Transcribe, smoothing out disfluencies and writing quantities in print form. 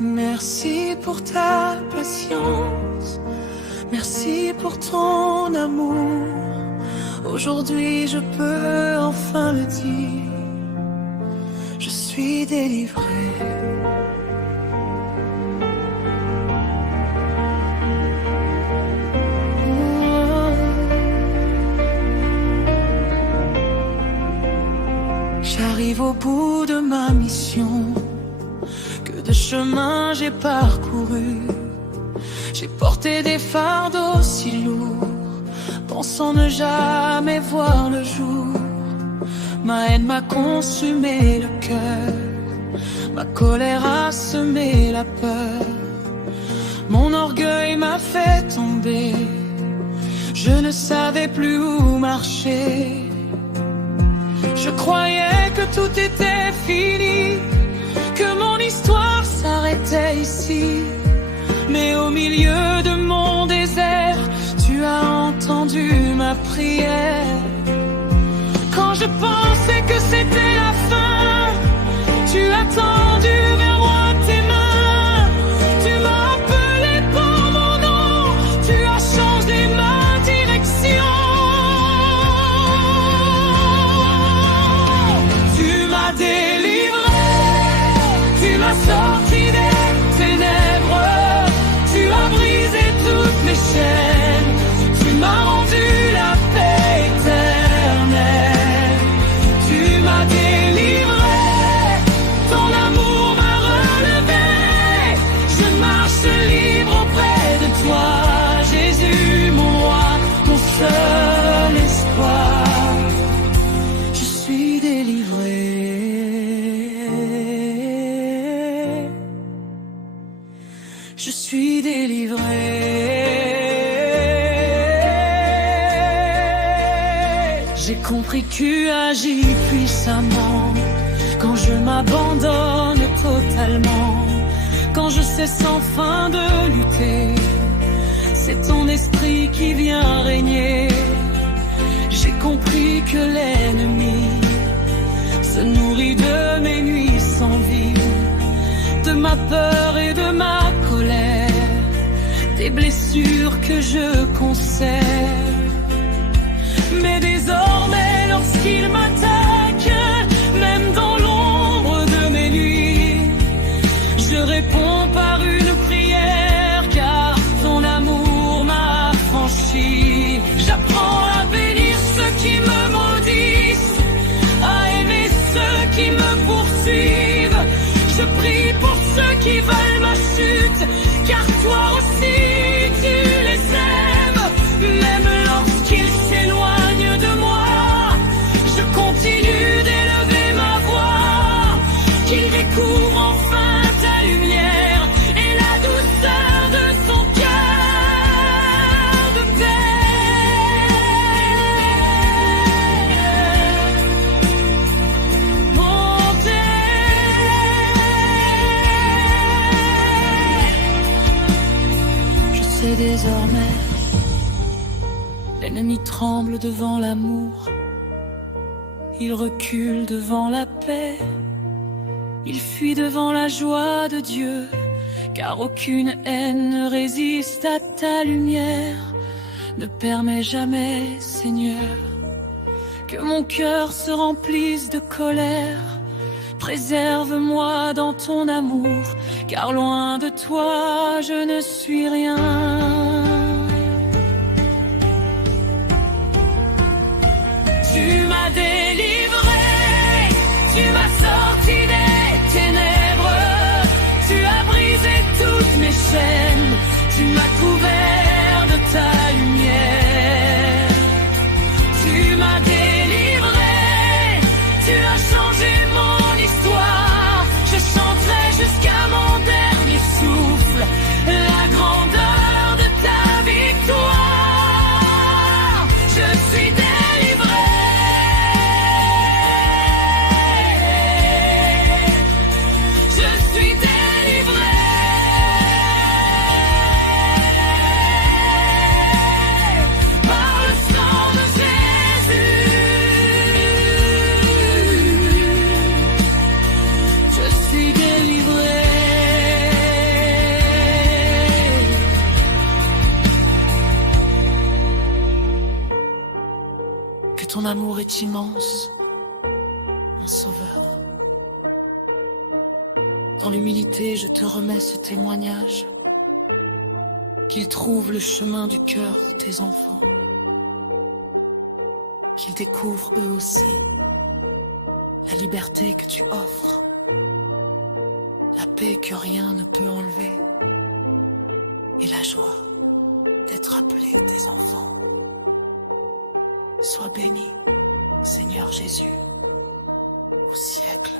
Merci pour ta patience, merci pour ton amour. Aujourd'hui je peux enfin le dire, je suis délivré. J'arrive au bout de ma mission. Que de chemin j'ai parcouru. J'ai porté des fardeaux si lourds, pensant ne jamais voir le jour. Ma haine m'a consumé le cœur, ma colère a semé la peur. Mon orgueil m'a fait tomber, je ne savais plus où marcher. Je croyais que tout était fini, que mon histoire s'arrêtait ici. Mais au milieu de mon désert, tu as entendu ma prière. Quand je pensais que c'était la fin, tu as tendu vers moi tes mains. Tu m'as appelé par mon nom, tu as changé ma direction. Tu m'as délivré, tu m'as sorti des ténèbres, tu as brisé toutes mes chaînes, tu m'as rendu la paix éternelle. Tu m'as délivré, ton amour m'a relevé. Je marche libre auprès de toi, Jésus, mon roi, mon seul espoir. Je suis délivré. Je suis délivré. J'ai compris que tu agis puissamment quand je m'abandonne totalement, quand je sais sans fin de lutter. C'est ton esprit qui vient régner. J'ai compris que l'ennemi se nourrit de mes nuits sans vie, de ma peur et de ma colère, des blessures que je conserve. Mais désormais, lorsqu'il m'attaque, même dans l'ombre de mes nuits, je réponds par une prière, car ton amour m'a affranchi. J'apprends à bénir ceux qui me maudissent, à aimer ceux qui me poursuivent. Je prie pour ceux qui veulent ma chute, car toi aussi tu les aimes. Même lorsqu'ils s'éloignent de moi, je continue d'élever ma voix. Qu'ils découvrent enfin ta lumière et la douceur de ton cœur de paix. Je sais désormais, l'ennemi tremble devant l'amour, il recule devant la paix, il fuit devant la joie de Dieu, car aucune haine ne résiste à ta lumière. Ne permets jamais, Seigneur, que mon cœur se remplisse de colère. Préserve-moi dans ton amour, car loin de toi je ne suis rien. Tu m'as délivré, tu m'as sorti des ténèbres, tu as brisé toutes mes chaînes, tu m'as couvert de ta lumière. Tu m'as délivré, tu as changé mon histoire. Je chanterai jusqu'à mon dernier souffle la grandeur de ta victoire. Je suis délivré. Je suis délivré. amour est immense, mon sauveur. Dans l'humilité, je te remets ce témoignage, qu'ils trouvent le chemin du cœur de tes enfants, qu'ils découvrent eux aussi la liberté que tu offres, la paix que rien ne peut enlever, et la joie d'être appelés tes enfants. Sois béni, Seigneur Jésus, au siècle.